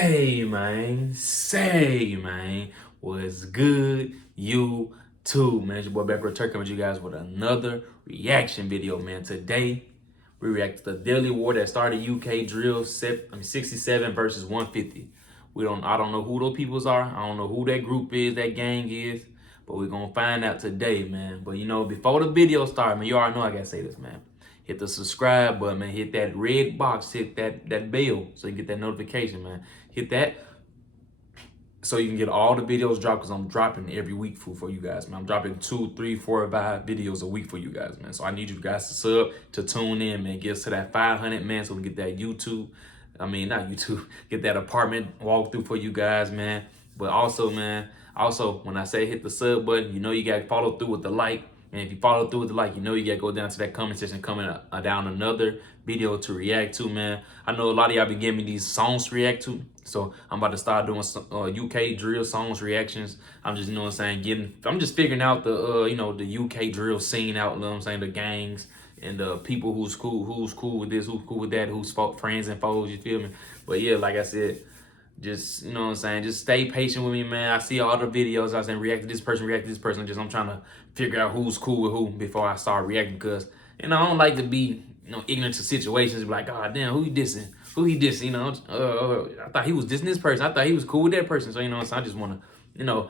Say, man, what's good? You too, man. It's your boy Backward Turk coming to you guys with another reaction video, man. Today, we react to the daily war that started UK drill 67 versus 150. I don't know who those peoples are. I don't know who that group is, that gang is, but we're gonna find out today, man. But you know, before the video starts, man, you already know I gotta say this, man. Hit the subscribe button, man. Hit that red box. Hit that bell so you get that notification, man. Hit that so you can get all the videos dropped because I'm dropping every week for you guys, man. I'm dropping 2, 3, 4, 5 videos a week for you guys, man. So I need you guys to sub, to tune in, man. Get us to that 500, man, so we can get that get that apartment walkthrough for you guys, man. But also, man, when I say hit the sub button, you know you got to follow through with the like. And if you follow through with the like, you know you got to go down to that comment section, comment down another video to react to, man. I know a lot of y'all been giving me these songs to react to. So I'm about to start doing some UK drill songs reactions. I'm just, you know what I'm saying, I'm just figuring out the, the UK drill scene out, you know what I'm saying, the gangs and the people who's cool with this, who's cool with that, who's friends and foes, you feel me? But yeah, like I said, just, you know what I'm saying, just stay patient with me, man. I see all the videos. I was saying react to this person, I'm trying to figure out who's cool with who before I start reacting, because, you know, I don't like to be, ignorant to situations, be like, oh, damn, who he dissing? Who he dissing, you know? I thought he was dissing this person. I thought he was cool with that person. So, you know what I'm saying, I just want to,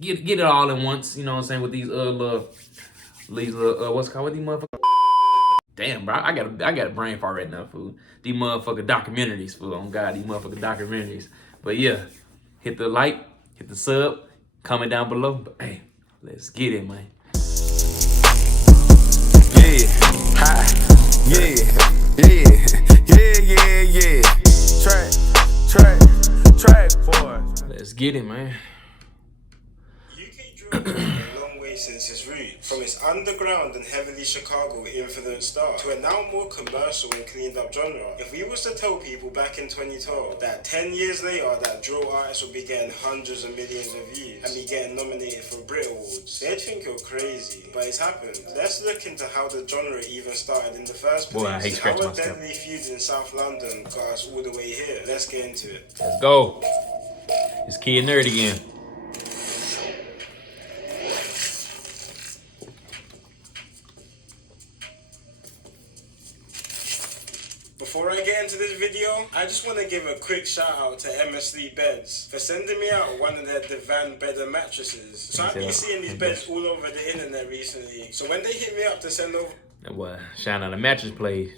get it all at once, you know what I'm saying, with these, what's it called, with these motherfuckers? Damn, bro, I got a brain fart right now, fool. These motherfucking documentaries, fool. Oh God, these motherfucking documentaries. But yeah, hit the like, hit the sub, comment down below. But hey, let's get it, man. Yeah, hi, yeah. Track, boy. Let's get it, man. UK drill has come a long way since its roots, from its underground and heavily Chicago-influenced start to a now more commercial and cleaned-up genre. If we was to tell people back in 2012 that 10 years later that drill artists would be getting hundreds of millions of views and be getting nominated for Brit Awards, they'd think you're crazy, but it's happened. Let's look into how the genre even started in the first place. Boy, I hate scratching how a myself. deadly feud in South London got us all the way here. Let's get into it. Let's go. It's Kid Nerd again. Before I get into this video, I just want to give a quick shout out to MSC Beds for sending me out one of their divan bed and mattresses. So I've been seeing these beds all over the internet recently. So when they hit me up to send over... Well, shout out a mattress place.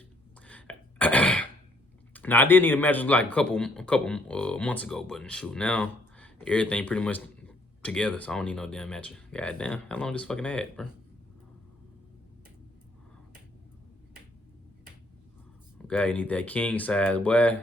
Now I did need a mattress like a couple months ago, but shoot, now everything pretty much together, so I don't need no damn mattress. God damn, how long this fucking ad, bro? Okay, you need that king size, boy.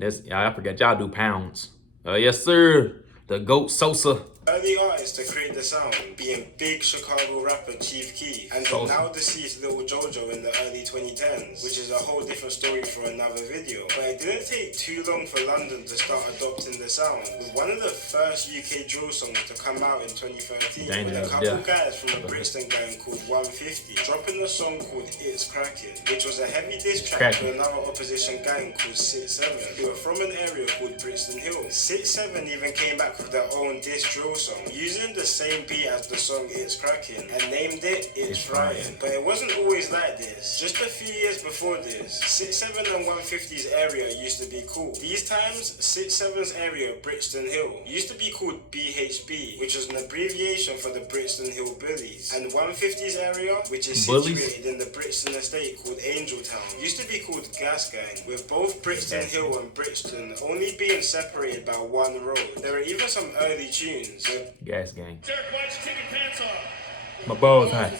I forgot y'all do pounds. Yes, sir. The Goat Sosa. Early artists to create the sound, being big Chicago rapper Chief Keef and the now deceased Little Jojo in the early 2010s, which is a whole different story for another video. But it didn't take too long for London to start adopting the sound, with one of the first UK drill songs to come out in 2013, with a couple guys from a Brixton gang called 150 dropping a song called It's Cracking, which was a heavy diss track to another opposition gang called 67, who were from an area called Brixton Hill. 67 even came back with their own diss drill song, using the same beat as the song It's Cracking, and named it It's Frying. But it wasn't always like this. Just a few years before this, 67 and 150's area used to be cool. These times, 67's area, Brixton Hill, used to be called BHB, which was an abbreviation for the Brixton Hill Bullies, and 150's area, which is situated in the Brixton estate called Angeltown, used to be called Gas Gang, with both Brixton Hill and Brixton only being separated by one road. There are even some early tunes. Gas Gang. Derek, why don't you take your pants off? My balls hot.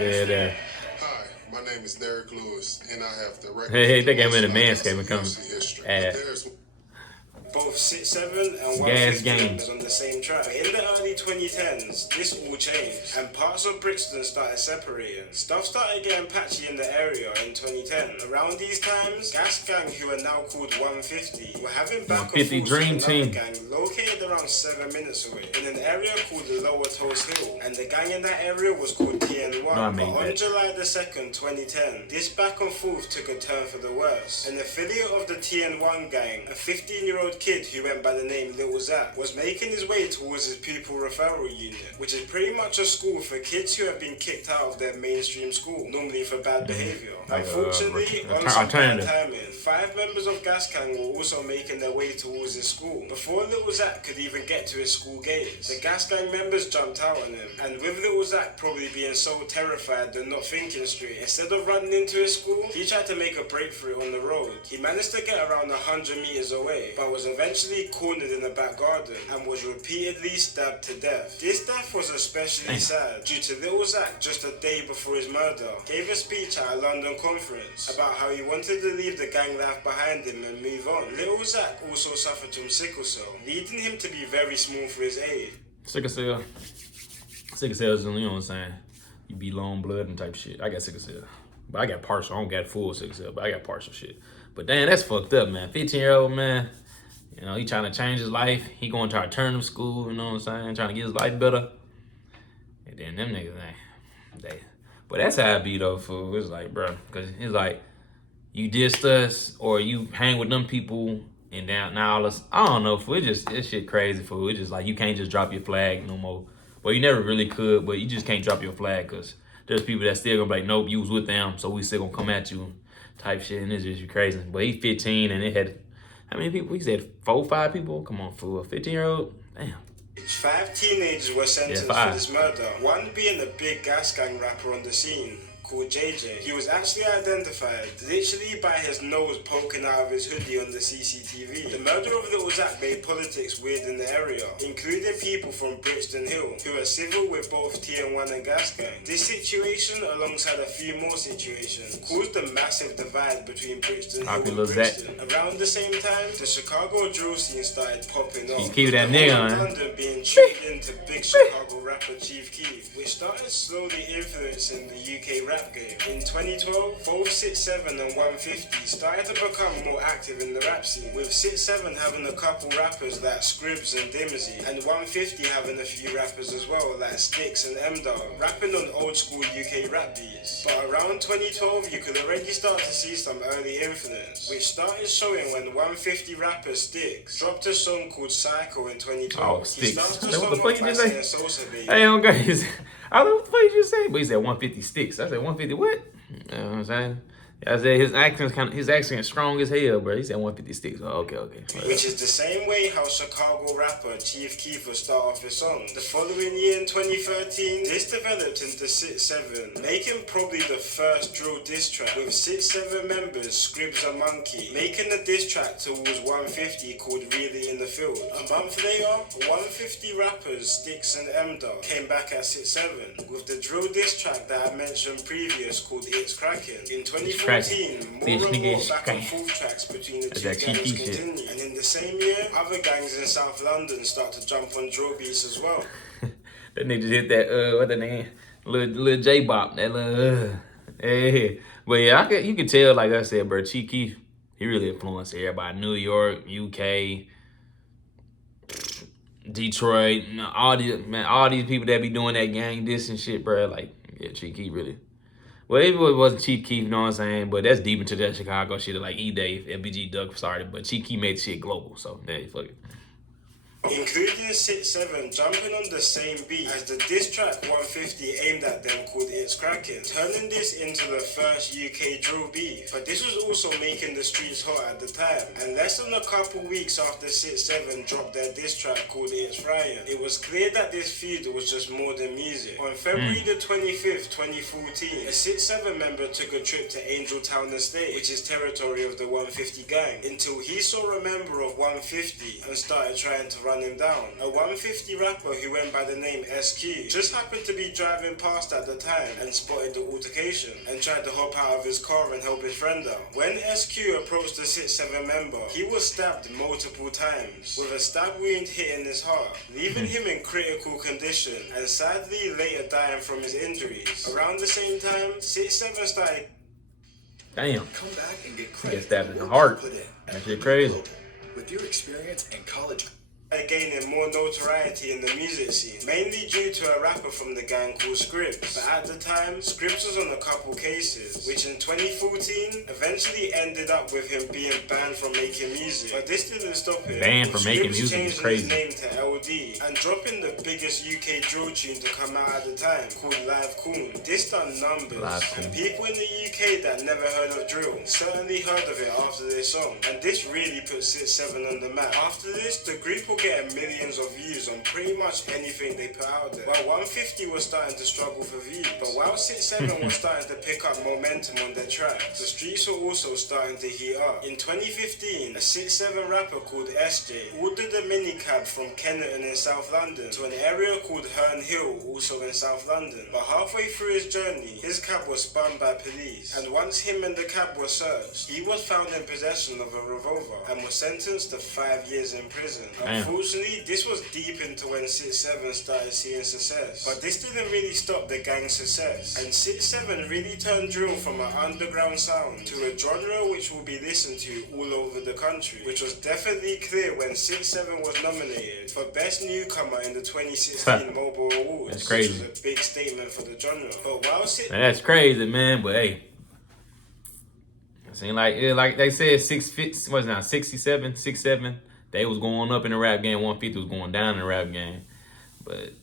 Yeah, there. Hi, my name is Derek Lewis, and I have the record. Hey, they got him in the manscaping coming. both 6'7" and Gas 150 games. members on the same track. But in the early 2010s, this all changed, and parts of Brixton started separating. Stuff started getting patchy in the area in 2010. Around these times, Gas Gang, who are now called 150, were having back and 150 forth Dream with another Team. gang located around 7 minutes away in an area called the Lower Toast Hill, and the gang in that area was called TN1. No, I But made on that. July the 2nd, 2010, this back and forth took a turn for the worse. An affiliate of the TN1 gang, a 15-year-old kid who went by the name Little Zach, was making his way towards his pupil referral unit, which is pretty much a school for kids who have been kicked out of their mainstream school, normally for bad behavior. Like, Unfortunately, on some bad alternative. timing, 5 members of Gas Gang were also making their way towards his school. Before Little Zach could even get to his school gates, the Gas Gang members jumped out on him, and with Little Zach probably being so terrified and not thinking straight, instead of running into his school, he tried to make a break for it on the road. He managed to get around 100 meters away, but was eventually cornered in the back garden and was repeatedly stabbed to death. This death was especially sad due to Little Zach, just a day before his murder, gave a speech at a London conference about how he wanted to leave the gang life behind him and move on. Little Zach also suffered from sickle cell, leading him to be very small for his age. Sickle cell. Sickle cell is, you know what I'm saying? You be long blood and type shit. I got sickle cell. But I got partial. I don't got full sickle cell, but I got partial shit. But damn, that's fucked up, man. 15-year-old man, you know, he trying to change his life. He going to alternative school, you know what I'm saying? Trying to get his life better. And then them niggas, they. But that's how it be, though, fool. It's like, bro, because it's like, you dissed us or you hang with them people and now all this, I don't know, fool. It's shit crazy, fool. It's just like, you can't just drop your flag no more. Well, you never really could, but you just can't drop your flag because there's people that still gonna be like, nope, you was with them, so we still gonna come at you type shit, and it's just crazy. But he's 15 and it had, how many people? He said 4 or 5 people? Come on, fool. A 15-year-old? Damn. 5 teenagers were sentenced for this murder, one being a big Gas Gang rapper on the scene called JJ. He was actually identified literally by his nose poking out of his hoodie on the CCTV. The murder of Little Zach made politics weird in the area, including people from Brixton Hill who are civil with both TN1 and Gas Gang. This situation, alongside a few more situations, caused a massive divide between Brixton Hill and Brixton. Around the same time, the Chicago drill scene started popping up. Keep that nigga on. London being tuned into big Chicago rapper Chief Keef, which started slowly influencing the UK rap game. In 2012, both 6'7" and 150 started to become more active in the rap scene, with 6'7" having a couple rappers like Scribs and Dimsy, and 150 having a few rappers as well like Sticks and M-Dog, rapping on old school UK rap beats. But around 2012, you could already start to see some early influence, which started showing when 150 rapper Sticks dropped a song called Psycho in 2012. Oh, Sticks. He started the What the song fuck off you by just say? saying Sosa Baby. Hey, okay. I don't know what the fuck you just say, but he said 150 sticks. I said 150 what? You know what I'm saying? I said his accent's strong as hell, bro. He said 150 sticks. Oh, okay. Which is the same way how Chicago rapper Chief Keef would start off his song. The following year in 2013, this developed into 6'7", making probably the first drill diss track, with 6'7" members, Scribs and Monkey, making a diss track towards 150 called Really in the Field. A month later, 150 rappers Sticks and M-Dog came back at 6'7", with the drill diss track that I mentioned previous called It's Crackin'. In 2014, more and more back and forth tracks between the two gangs continue, and in the same year, other gangs in South London start to jump on drill beats as well. That nigga just hit that, what that name? Little J-Bop, that little, hey. But yeah, you can tell, like I said, bro, Chief Keef, he really influenced everybody. New York, UK, Detroit, all these people that be doing that gang diss and shit, bro. Like, yeah, Chief Keef really. Well, it wasn't Chief Keef, you know what I'm saying? But that's deep into that Chicago shit, like E-Dave, FBG Duck started. But Chief Keef made the shit global, so yeah, fuck it. Including 6'7" jumping on the same beat as the diss track 150 aimed at them called It's Crackin', turning this into the first UK drill beat. But this was also making the streets hot at the time, and less than a couple weeks after 6'7" dropped their diss track called It's Fryin', it was clear that this feud was just more than music. On February the 25th, 2014, a 6'7" member took a trip to Angeltown Estate, which is territory of the 150 gang, until he saw a member of 150 and started trying to run run him down. A 150 rapper who went by the name SQ just happened to be driving past at the time and spotted the altercation and tried to hop out of his car and help his friend out. When SQ approached the 6'7" member, he was stabbed multiple times, with a stab wound hitting his heart, leaving him in critical condition and sadly later dying from his injuries. Around the same time, 6'7" started Damn. Come back and get Get credit. stabbed in for the work heart. you put in That at shit OMG crazy. Global. With your experience and college. gaining more notoriety in the music scene, mainly due to a rapper from the gang called Scribs. But at the time, Scribs was on a couple cases, which in 2014 eventually ended up with him being banned from making music. But this didn't stop him. Banned from making Scribs music is changing crazy. his name to LD and dropping the biggest UK drill tune to come out at the time, called Live Coon. This done numbers, Live Coon. and people in the UK that never heard of drill certainly heard of it after this song, and this really put 6'7" on the map. After this, the group will get millions of views on pretty much anything they put out there. While 150 was starting to struggle for views, but while 6'7" was starting to pick up momentum on their tracks, the streets were also starting to heat up. In 2015, a 6'7" rapper called SJ ordered a minicab from Kennington in South London to an area called Herne Hill, also in South London. But halfway through his journey, his cab was spun by police, and once him and the cab were searched, he was found in possession of a revolver and was sentenced to 5 years in prison. Unfortunately, this was deep into when 6'7" started seeing success. But this didn't really stop the gang's success, and 6'7" really turned drill from an underground sound to a genre which will be listened to all over the country, which was definitely clear when 6'7" was nominated for Best Newcomer in the 2016 Mobile Awards. That's crazy. Which was a big statement for the genre. But while Man, that's crazy, man. But hey, it seemed like they said 67, 6'7". They was going up in the rap game. 150 was going down in the rap game. But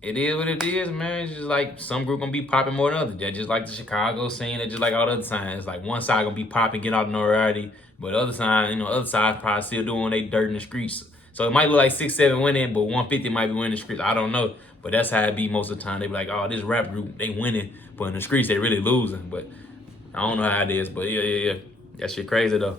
it is what it is, man. It's just like some group gonna be popping more than others. They're just like the Chicago scene. They're just like all the other sides. It's like one side gonna be popping, get out of notoriety, but the other side, other side probably still doing they dirt in the streets. So it might look like 6'7" winning, but 150 might be winning the streets. I don't know. But that's how it be most of the time. They be like, oh, this rap group, they winning, but in the streets they really losing. But I don't know how it is. But yeah. That shit crazy though.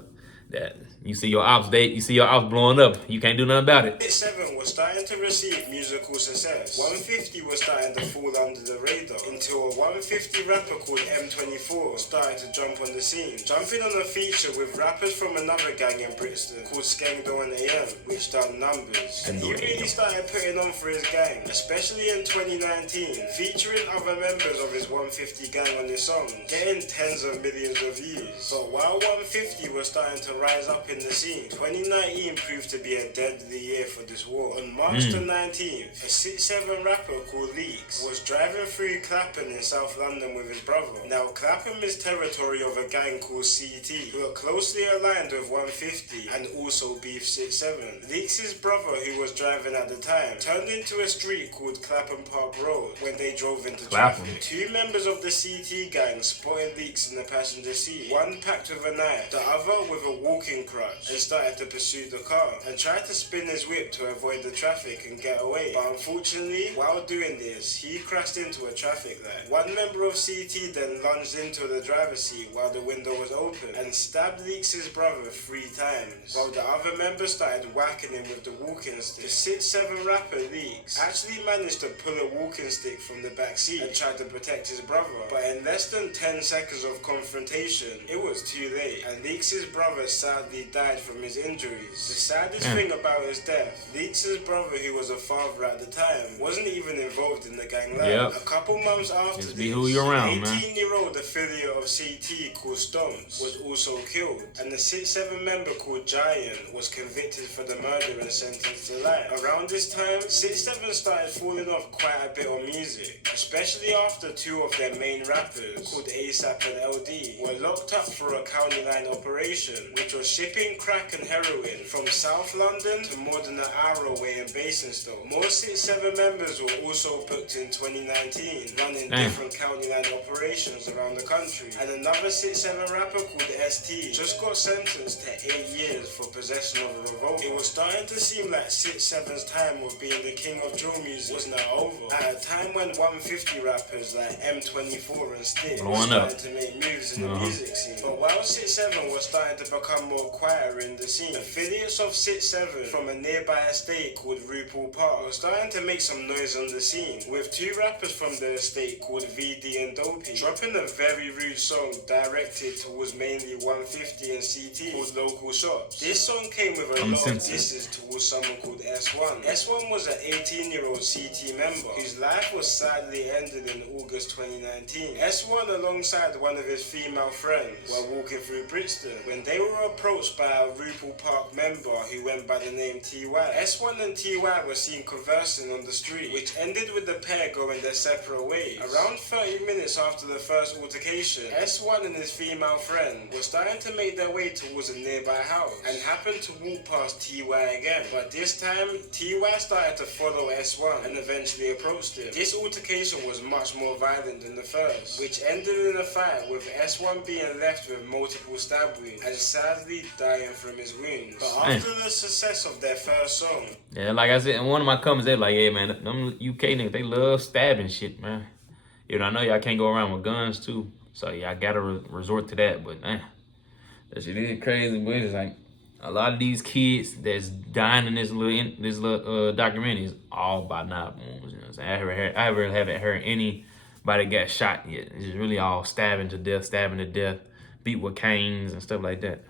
That you see your ops blowing up. You can't do nothing about it. 6'7" was starting to receive musical success. 150 was starting to fall under the radar until a 150 rapper called M24 started to jump on the scene, jumping on a feature with rappers from another gang in Brixton called Skengdo and AM, which done numbers. And he really started putting on for his gang, especially in 2019, featuring other members of his 150 gang on his songs, getting tens of millions of views. But while 150 was starting to rise up in the scene, 2019 proved to be a deadly year for this war. On March the 19th, a 6'7" rapper called Leaks was driving through Clapham in South London with his brother. Now, Clapham is territory of a gang called CT, who are closely aligned with 150 and also beef 6'7". Leaks' brother, who was driving at the time, turned into a street called Clapham Park Road when they drove into traffic. Two members of the CT gang spotted Leaks in the passenger seat, one packed with a knife, the other with a walking crutch, and started to pursue the car and tried to spin his whip to avoid the traffic and get away. But unfortunately, while doing this, he crashed into a traffic light. One member of CT then lunged into the driver's seat while the window was open and stabbed Leaks' brother 3 times, while the other member started whacking him with the walking stick. The 6'7" rapper Leaks actually managed to pull a walking stick from the back seat and tried to protect his brother, but in less than 10 seconds of confrontation, it was too late, and Leaks' brother sadly died from his injuries. The saddest thing about his death, Leaks' brother, who was a father at the time, wasn't even involved in the gang life. A couple months after Just this, be who you around, an man. 18-year-old affiliate of CT called Stomps was also killed, and the 6'7" member called Giant was convicted for the murder and sentenced to life. Around this time, 6'7" started falling off quite a bit on music, especially after 2 of their main rappers, called ASAP and LD, were locked up for a county line operation, which was shipping crack and heroin from South London to more than an hour away in Basingstoke. More 6'7" members were also booked in 2019, running different county line operations around the country. And another 6'7" rapper called ST just got sentenced to 8 years for possession of a revolver. It was starting to seem like 6'7's time of being the king of drill music was now over, at a time when 150 rappers like M24 and Stick were starting to make moves in the music scene. But while 6'7 was starting to become become more quieter in the scene. Affiliates of 6-7 from a nearby estate called RuPaul Park were starting to make some noise on the scene, with two rappers from the estate called VD and Dopey dropping a very rude song directed towards mainly 150 and CT called Local Shots. This song came with a lot of disses towards someone called S1. S1 was an 18-year-old CT member whose life was sadly ended in August 2019. S1 alongside one of his female friends were walking through Brixton when they were approached by a RuPaul Park member who went by the name TY. S1 and TY were seen conversing on the street, which ended with the pair going their separate ways. Around 30 minutes after the first altercation, S1 and his female friend were starting to make their way towards a nearby house and happened to walk past TY again, but this time TY started to follow S1 and eventually approached him. This altercation was much more violent than the first, which ended in a fight with S1 being left with multiple stab wounds and sadly dying from his wounds. But after the success of their first song, yeah, like I said, in one of my comments, they're like, "Hey man, them UK niggas, they love stabbing shit, man. You know, I know y'all can't go around with guns too, so y'all gotta resort to that. But man, that shit is crazy. But it's like a lot of these kids that's dying in this little documentary is all by knife wounds. You know what I'm saying? I really haven't heard anybody got shot yet. It's just really all stabbing to death, beat with canes and stuff like that.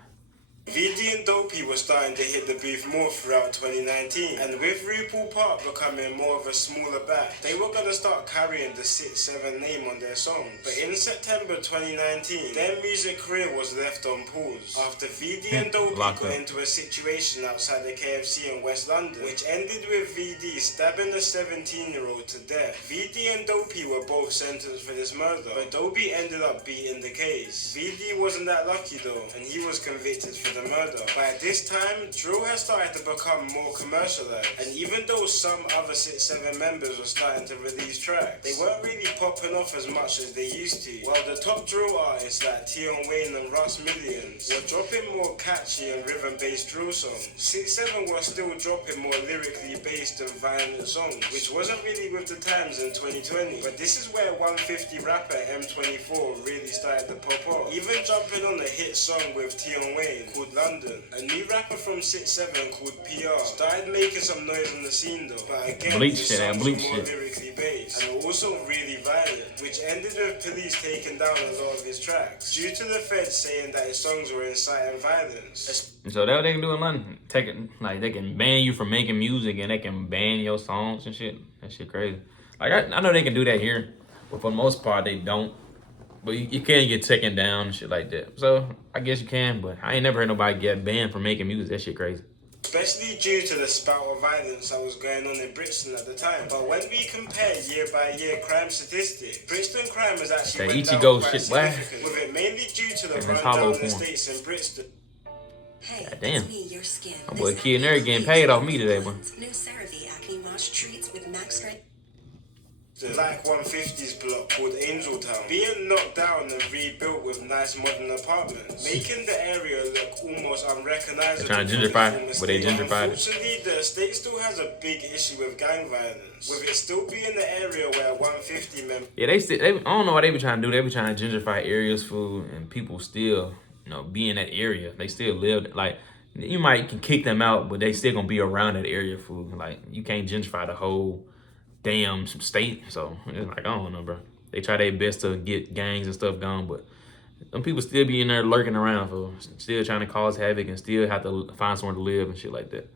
VD and Dopey were starting to hit the booth more throughout 2019, and with RuPaul Park becoming more of a smaller bat, they were going to start carrying the 6-7 name on their songs. But in September 2019, their music career was left on pause after VD and Dopey got into a situation outside the KFC in West London, which ended with VD stabbing a 17-year-old to death. VD and Dopey were both sentenced for this murder, but Dopey ended up beating the case. VD wasn't that lucky though, and he was convicted for the murder. By this time, drill has started to become more commercialized, and even though some other 6-7 members were starting to release tracks, they weren't really popping off as much as they used to, while the top drill artists like Tion Wayne and Russ Millions were dropping more catchy and rhythm-based drill songs. 6-7 were still dropping more lyrically based and violent songs, which wasn't really with the times in 2020, but this is where 150 rapper M24 really started to pop off, even jumping on a hit song with Tion Wayne called London. A new rapper from 6-7 called PR started making some noise on the scene though, but again his songs were more lyrically based and also really violent, which ended with police taking down a lot of his tracks due to the feds saying that his songs were inciting violence. So that's what they can do in London. They can ban you from making music and they can ban your songs and shit. That shit crazy. Like I know they can do that here, but for the most part they don't. But you can get taken down and shit like that. So I guess you can, but I ain't never heard nobody get banned for making music. That shit crazy. Especially due to the spout of violence that was going on in Brixton at the time. But when we compare year-by-year crime statistics, Brixton crime has actually went down quite significantly, with it mainly due to the rundown estates in Brixton. Hey, God damn. it's me, your skin. My boy Kid Nerd getting paid off me today, boy. New CeraVe Acne Wash treats with max strength. Like 150's block called Angel Town, being knocked down and rebuilt with nice modern apartments, making the area look almost unrecognizable. They're trying to gentrify, but they gentrified it. Unfortunately, the estate still has a big issue with gang violence, with it still being the area where 150 members. Yeah, I don't know what they be trying to do. They be trying to gentrify areas, food, and people still, be in that area. They still live, like, you can kick them out, but they still gonna be around that area, food. Like, you can't gentrify the whole damn state. So it's like, I don't know, bro. They try their best to get gangs and stuff gone, but them people still be in there lurking around, for still trying to cause havoc and still have to find somewhere to live and shit like that.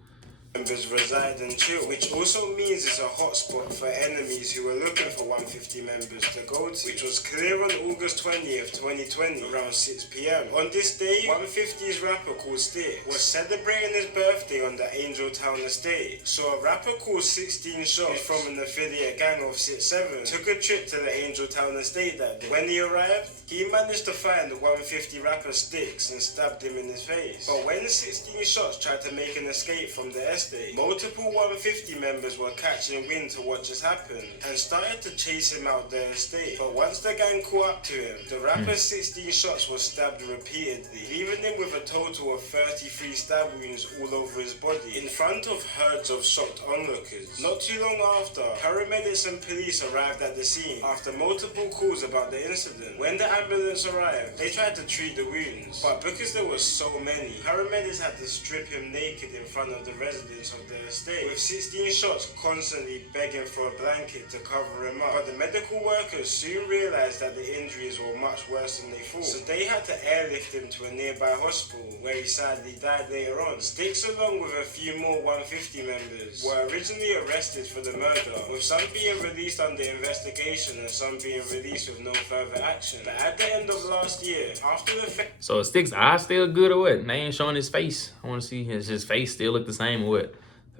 Members reside and chill, which also means it's a hotspot for enemies who were looking for 150 members to go to, which was clear on August 20th, 2020, around 6 p.m. On this day, 150's rapper called Stick was celebrating his birthday on the Angel Town estate. So a rapper called 16 Shots, from an affiliate gang of 6-7, took a trip to the Angel Town estate that day. When he arrived, he managed to find the 150 rapper Sticks and stabbed him in his face. But when 16 Shots tried to make an escape from the estate, estate. Multiple 150 members were catching wind to what just happened and started to chase him out their estate. But once the gang caught up to him, the rapper's 16 shots were stabbed repeatedly, leaving him with a total of 33 stab wounds all over his body in front of herds of shocked onlookers. Not too long after, paramedics and police arrived at the scene after multiple calls about the incident. When the ambulance arrived, they tried to treat the wounds, but because there were so many, paramedics had to strip him naked in front of the residents of the estate, with 16 shots constantly begging for a blanket to cover him up. But the medical workers soon realized that the injuries were much worse than they thought, so they had to airlift him to a nearby hospital, where he sadly died later on. Sticks, along with a few more 150 members, were originally arrested for the murder, with some being released under investigation and some being released with no further action. But at the end of last year, after the So Sticks' eyes still good or what? They ain't showing his face. I want to see his face still look the same or what?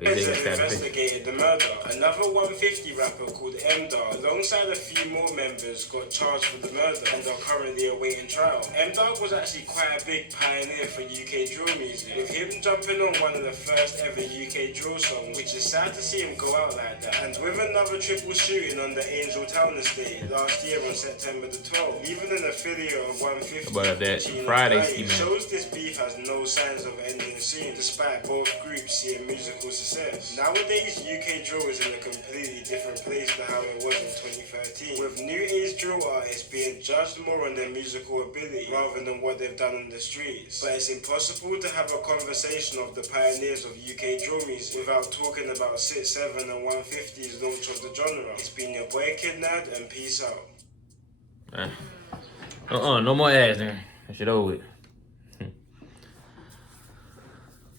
feds have investigated the murder, another 150 rapper called M-Dog, alongside a few more members, got charged for the murder and are currently awaiting trial. M-Dog was actually quite a big pioneer for UK drill music, with him jumping on one of the first ever UK drill songs, which is sad to see him go out like that. And with another triple shooting on the Angel Town estate last year on September the 12th, even an affiliate of 150 about that Friday scheme shows this beef has no signs of ending soon, despite both groups seeing musical success. Nowadays, UK drill is in a completely different place to how it was in 2013, with new age drill artists being judged more on their musical ability rather than what they've done on the streets. But it's impossible to have a conversation of the pioneers of UK drill music without talking about 6, 7 and 150's launch of the genre. It's been your boy Kidnad, and peace out. No more ads then. That shit over with.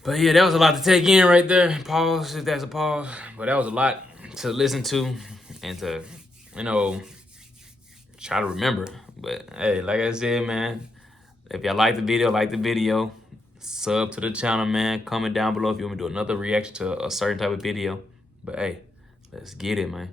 But yeah, that was a lot to take in right there. Pause, if that's a pause. But that was a lot to listen to and to, try to remember. But hey, like I said, man, if y'all like the video, sub to the channel, man. Comment down below if you want me to do another reaction to a certain type of video. But hey, let's get it, man.